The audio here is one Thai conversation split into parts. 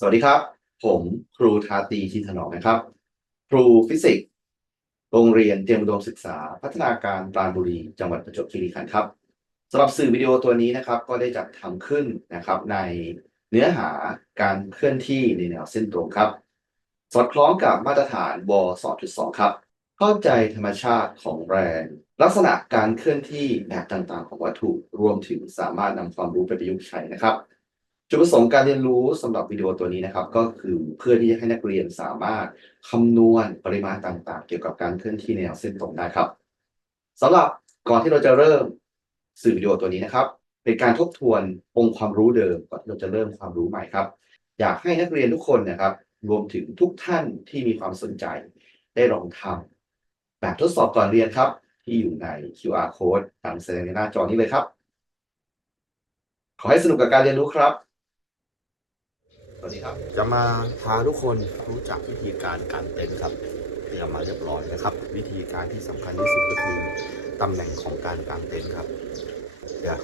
สวัสดีครับ ผมครูทาตีชินถนอมนะครับ ครูฟิสิกส์โรงเรียนเตรียมอุดมศึกษา พัฒนาการปราณบุรีจังหวัดประจวบคีรีขันธ์ครับสำหรับสื่อวิดีโอตัวนี้นะครับ ก็ได้จัดทำขึ้นนะครับ ในเนื้อหาการเคลื่อนที่ในแนวเส้นตรงครับ สอดคล้องกับมาตรฐานว2.2 ครับ เข้าใจธรรมชาติของแรง ลักษณะการเคลื่อนที่แบบต่างๆ ของวัตถุรวมถึงสามารถนำความรู้ไปประยุกต์ใช้นะครับ จุดประสงค์การเรียนรู้สำหรับวิดีโอตัวนี้นะครับ ก็คือเพื่อที่จะให้นักเรียนสามารถคำนวณปริมาณต่างๆ เกี่ยวกับการเคลื่อนที่ในแนวเส้นตรงได้ครับสำหรับก่อนที่เราจะเริ่มสื่อวิดีโอตัวนี้นะครับ เป็นการทบทวนองค์ความรู้เดิมก่อนที่เราจะเริ่มความรู้ใหม่ครับ อยากให้นักเรียนทุกคนนะครับ รวมถึงทุกท่านที่มีความสนใจได้ลองทำแบบทดสอบก่อนเรียนครับ ที่อยู่ใน QR code ตามแสดงในหน้าจอนี้เลยครับ ขอให้สนุกกับการเรียนรู้ครับ วัสดีครับ จะมาพาทุกคนรู้จักวิธีการการเต้นครับเตรียมมาเรียบร้อยนะครับ วิธีการที่สำคัญที่สุดก็คือตำแหน่งของการกางเต็นครับ เดี๋ยว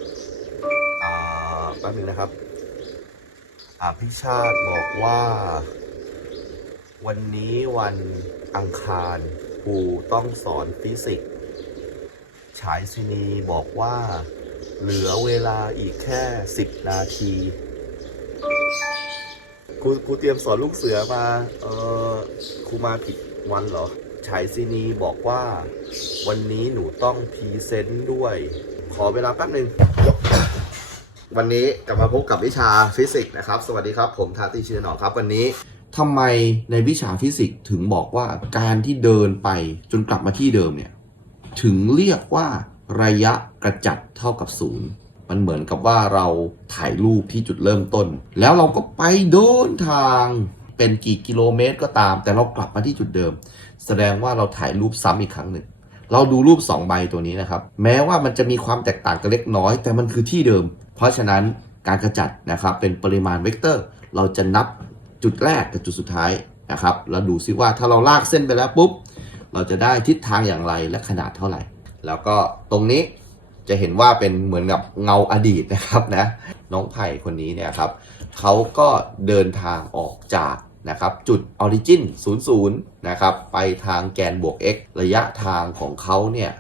แป๊บนึงนะครับอาพี่ชาติบอกว่า วันนี้วันอังคารครูต้องสอนฟิสิกส์ฉายซินีบอกว่า เหลือเวลาอีกแค่ 10 นาที ครูครูเตรียมสอนลูกเสือมา เออครูมาผิดวันเหรอฉายซีนีบอกว่าวันนี้หนูต้องพรีเซนต์ด้วย ขอเวลาแป๊บหนึ่งวันนี้กลับมาพบกับวิชาฟิสิกส์นะครับ สวัสดีครับ ผมทาติชินหนอครับ วันนี้ทำไมในวิชาฟิสิกส์ถึงบอกว่าการที่เดินไปจนกลับมาที่เดิมเนี่ย ถึงเรียกว่าระยะกระจัดเท่ากับศูนย์ มันเหมือนกับว่าเราถ่ายรูปที่จุดเริ่มต้น แล้วเราก็ไปเดินทางเป็นกี่กิโลเมตรก็ตาม แต่เรากลับมาที่จุดเดิม แสดงว่าเราถ่ายรูปซ้ำอีกครั้งหนึ่งเราดูรูป 2 ใบตัวนี้นะครับ แม้ว่ามันจะมีความแตกต่างกันเล็กน้อย แต่มันคือที่เดิม เพราะฉะนั้นการกระจัดนะครับเป็นปริมาณเวกเตอร์ เราจะนับจุดแรกกับจุดสุดท้ายนะครับแล้วดูซิว่าถ้าเราลากเส้นไปแล้วปุ๊บ เราจะได้ทิศทางอย่างไรและขนาดเท่าไหร่ แล้วก็ตรงนี้ จะเห็นว่าเป็นเหมือนกับเงาอดีตนะครับนะน้องไผ่คนนี้เนี่ยครับเขาก็เดินทางออกจากนะครับจุดออริจิน00 นะครับ ไปทางแกนบวก x ระยะทางของเขาเนี่ย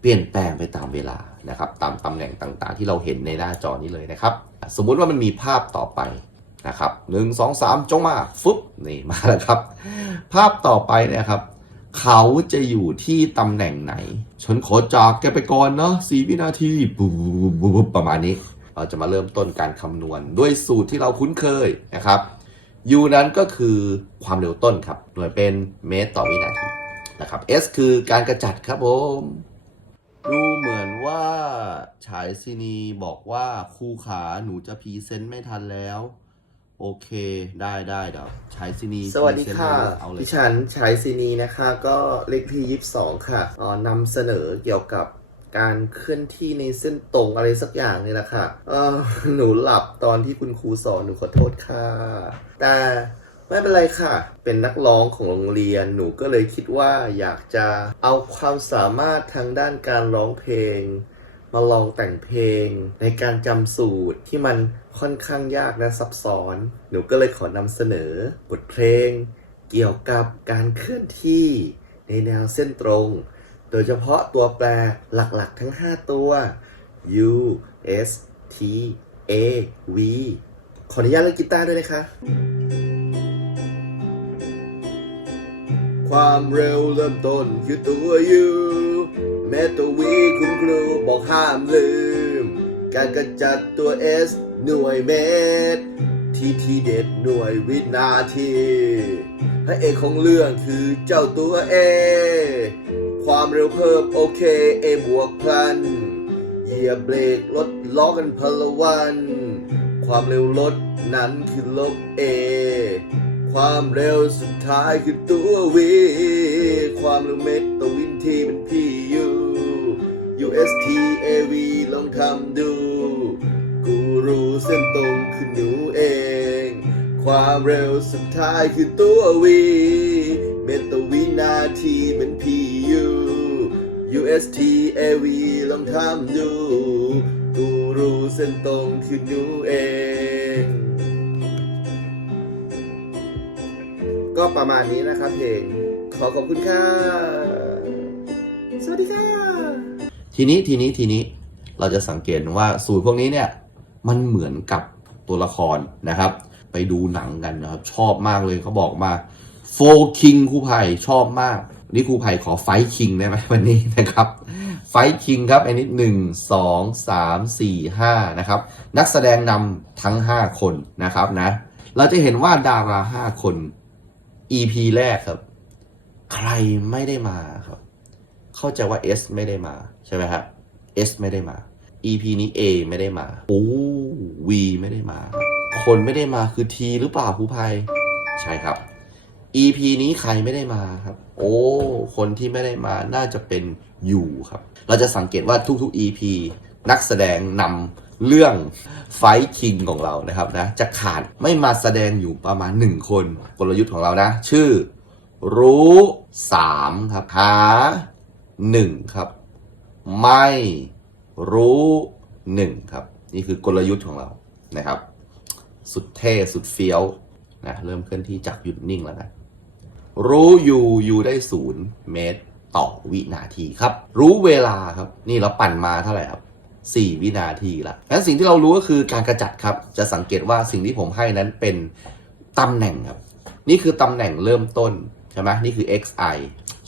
เปลี่ยนแปลงไปตามเวลานะครับตามตำแหน่งต่างๆ ที่เราเห็นในหน้าจอนี้เลยนะครับ สมมุติว่ามันมีภาพต่อไปนะครับหนึ่งสองสามจงมาฟึบนี่มาแล้วครับ ภาพต่อไปเนะครับ เขาจะอยู่ที่ตำแหน่งไหน ฉันขอจากแกไปก่อนเนาะสี่วินาทีปุ๊บปุ๊บปุ๊บประมาณนี้ เราจะมาเริ่มต้นการคำนวณด้วยสูตรที่เราคุ้นเคยนะครับ u นั้นก็คือความเร็วต้นครับ หน่วยเป็นเมตรต่อวินาทีนะครับ s คือการกระจัดครับผม ดูเหมือนว่าฉายซินีบอกว่าครูขาหนูจะพีเซนต์ไม่ทันแล้ว โอเค ได้ได้เดี๋ยวฉายซินีสวัสดีค่ะพรีเซนต์ให้เอาเลยดิฉันชายซีนีนะคะ ก็เลขที่ยี่สิบสองค่ะเอ่อนำเสนอเกี่ยวกับการเคลื่อนที่ในเส้นตรงอะไรสักอย่างนี่แหละค่ะเออหนูหลับตอนที่คุณครูสอนหนูขอโทษค่ะ แต่ไม่เป็นไรค่ะ เป็นนักร้องของโรงเรียน หนูก็เลยคิดว่าอยากจะเอาความสามารถทางด้านการร้องเพลง มาลองแต่งเพลง ในการจำสูตรที่มันค่อนข้างยากและซับซ้อน หนูก็เลยขอนำเสนอบทเพลง เกี่ยวกับการเคลื่อนที่ในแนวเส้นตรง โดยเฉพาะตัวแปรหลักๆทั้ง 5 ตัว U S T A V ขออนุญาตเล่นกีตาร์ด้วยนะคะ ความเร็วเริ่มต้นคือตัว U แม้ตัว V คุณครูบอกห้ามลืม การกระจัดตัว S หน่วยเมตร ทีทีเด็ดหน่วยวินาทีพระเอกของเรื่องคือเจ้าตัว A ความเร็วเพิ่มโอเค A บวกพลัน เหยียบเบรกลดล้อกันพลวัน ความเร็วลดนั้นคือลบ A ความเร็วสุดท้ายคือตัว V ความเร็วเมตตัววินที่เป็น PU UST USTAV ลองทำดู กูรู้เส้นตรงคือหนูเอง ความเร็วสุดท้ายคือตัว V เมตรวินาทีเป็น PU UST AV ลองทำดู กูรู้เส้นตรงคือหนูเอง ก็ประมาณนี้นะครับเพลง ขอขอบคุณค่ะ สวัสดีค่ะ ทีนี้ทีนี้ทีนี้เราจะสังเกตว่าสูตรพวกนี้เนี่ยมันเหมือนกับตัวละครนะครับ ไปดูหนังกันนะครับชอบมากเลยเขาบอกมาโฟคิงครูไผ่ชอบมากนี่ครูไผ่ขอไฟคิงได้ไหมวันนี้นะครับไฟคิงครับอันนี้หนึ่งสองสามสี่ห้านะครับนักแสดงนำทั้ง 5 คนนะครับนะ เราจะเห็นว่าดารา 5 คน EP แรกครับ ใครไม่ได้มาครับ เข้าใจว่า S ไม่ได้มาใช่ไหมครับ S ไม่ได้มา EP นี้ A ไม่ได้มา โอ้ V ไม่ได้มา คนไม่ได้มาคือ T หรือเปล่าผู้ภัย ใช่ครับ EP นี้ใครไม่ได้มาครับ โอ้ คนที่ไม่ได้มาน่าจะเป็น U ครับ เราจะสังเกตว่าทุกๆ EP นักแสดงนำเรื่องไฟคิงของเรานะครับนะ จะขาดไม่มาแสดงอยู่ประมาณ 1 คน กลยุทธ์ของเรานะ ชื่อ รู้ 3 ครับหา 1ครับ ไม่รู้หนึ่งครับ นี่คือกลยุทธ์ของเรานะครับ สุดเท่สุดเฟี้ยวนะเริ่มเคลื่อนที่จากหยุดนิ่งแล้วนะรู้อยู่อยู่ได้ศูนย์เมตรต่อวินาทีครับ รู้เวลาครับ นี่เราปั่นมาเท่าไหร่ครับสี่วินาทีละงั้นสิ่งที่เรารู้ก็คือการกระจัดครับ จะสังเกตว่าสิ่งที่ผมให้นั้นเป็นตำแหน่งครับ นี่คือตำแหน่งเริ่มต้นใช่ไหมนี่คือ xi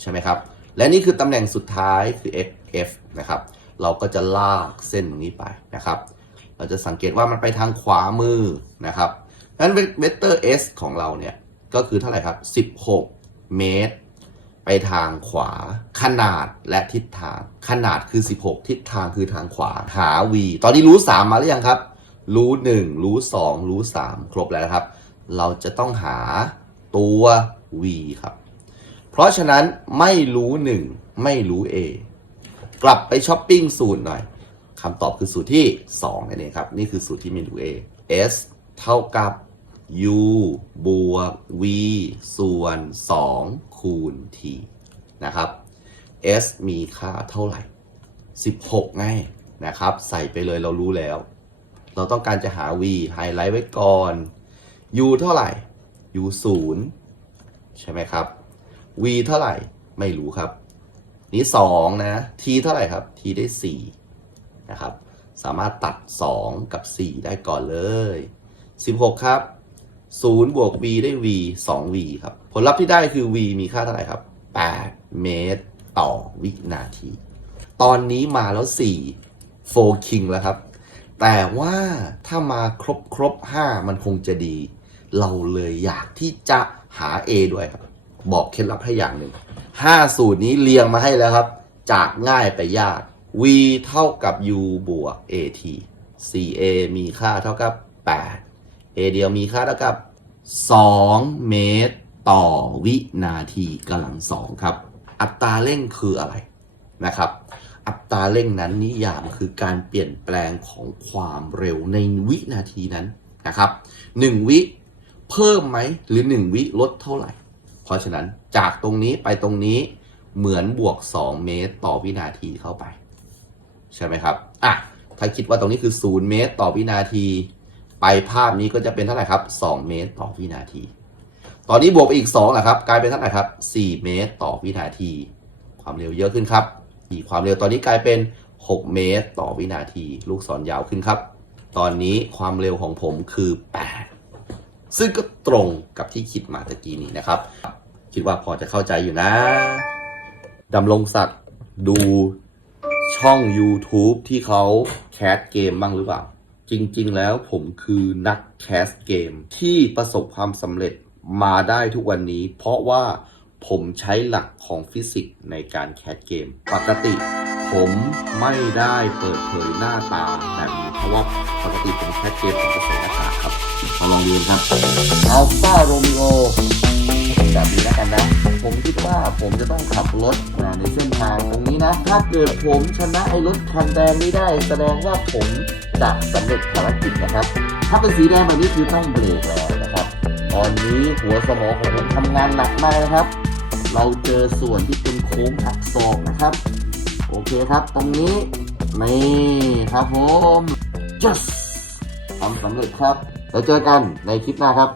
ใช่ไหมครับ และนี่คือตำแหน่งสุดท้ายคือ xf นะครับ เราก็จะลากเส้นตรงนี้ไปนะครับ เราจะสังเกตว่ามันไปทางขวามือนะครับงั้นเวกเตอร์ s ของเราเนี่ย ก็คือเท่าไหร่ครับ 16 เมตร ไปทางขวา ขนาดและทิศทาง ขนาดคือ 16 ทิศทางคือทางขวา หา v ตอนนี้รู้ 3 มาหรือยังครับ รู้ 1 รู้ 2 รู้ 3 ครบแล้วครับ เราจะต้องหาตัว v ครับ เพราะฉะนั้นไม่รู้1ไม่รู้ a กลับไปช้อปปิ้งสูตรหน่อยคำตอบคือสูตรที่2นั่นเองครับ นี่คือสูตรที่เมนู A S เท่ากับ U บวก V ส่วน 2 คูณ T นะครับ S มีค่าเท่าไหร่ 16 ไงนะครับ ใส่ไปเลยเรารู้แล้ว เราต้องการจะหา V ไฮไลท์ไว้ก่อน U เท่าไหร่ U 0 ใช่ไหมครับ V เท่าไหร่ ไม่รู้ครับ นี่2นะ T เท่าไหร่ครับ T ได้4นะครับ สามารถตัด 2 กับ 4 ได้ก่อนเลย 16 ครับ0บวก v ได้ v 2v ครับ ผลลัพธ์ที่ได้คือ v มีค่าเท่าไหร่ครับ 8 เมตรต่อวินาที ตอนนี้มาแล้ว 4 โฟคิงแล้วครับ แต่ว่าถ้ามาครบครบ 5 มันคงจะดี เราเลยอยากที่จะหา a ด้วยครับ บอกเคล็ดลับให้อย่างหนึ่ง5สูตรนี้เรียงมาให้แล้วครับ จากง่ายไปยาก v เท่ากับ u บวก at 4a มีค่าเท่ากับ 8 a เดียวมีค่าเท่ากับ 2 เมตรต่อวินาทีกำลังสองครับ อัตราเร่งคืออะไรนะครับ อัตราเร่งนั้นนิยามคือการเปลี่ยนแปลงของความเร็วในวินาทีนั้นนะครับ 1 วิเพิ่มไหมหรือ 1 วิลดเท่าไหร่ เพราะฉะนั้นจากตรงนี้ไปตรงนี้เหมือนบวก 2 เมตรต่อวินาทีเข้าไป ใช่ไหมครับอะถ้าคิดว่าตรงนี้คือ 0 เมตรต่อวินาที ไปภาพนี้ก็จะเป็นเท่าไหร่ครับ 2 เมตรต่อวินาที ตอนนี้บวกไปอีก2นะครับกลายเป็นเท่าไหร่ครับ 4 เมตรต่อวินาที ความเร็วเยอะขึ้นครับอีกความเร็วตอนนี้กลายเป็น 6 เมตรต่อวินาที ลูกศรยาวขึ้นครับ ตอนนี้ความเร็วของผมคือ 8 ซึ่งก็ตรงกับที่คิดมาตะกี้นี้นะครับ คิดว่าพอจะเข้าใจอยู่นะดำรงศักดิ์ดูช่อง YouTube ที่เขาแคสเกมบ้างหรือเปล่า จริงๆ แล้วผมคือนักแคสเกมที่ประสบความสำเร็จมาได้ทุกวันนี้ เพราะว่าผมใช้หลักของฟิสิกส์ในการแคสเกม ปกติผมไม่ได้เปิดเผยหน้าตาแบบนี้เพราะว่าปกติผมแคสเกมผมจะใส่หน้ากากครับ มาลองเรียนครับอัลฟาโรมิโอแบบนี้แล้วกันนะ ผมคิดว่าผมจะต้องขับรถในเส้นทางตรงนี้นะ ถ้าเกิดผมชนะไอ้รถคันแดงนี้ได้ แสดงว่าผมจะสำเร็จภารกิจนะครับ ถ้าเป็นสีแดงแบบนี้คือต้องเบรกแล้วนะครับ ตอนนี้หัวสมองของผมทำงานหนักมากนะครับ เราเจอส่วนที่เป็นโค้งหักศอกนะครับ โอเคครับ ตรงนี้นี่ครับผม yes ทำสำเร็จครับ แล้วเจอกันในคลิปหน้าครับ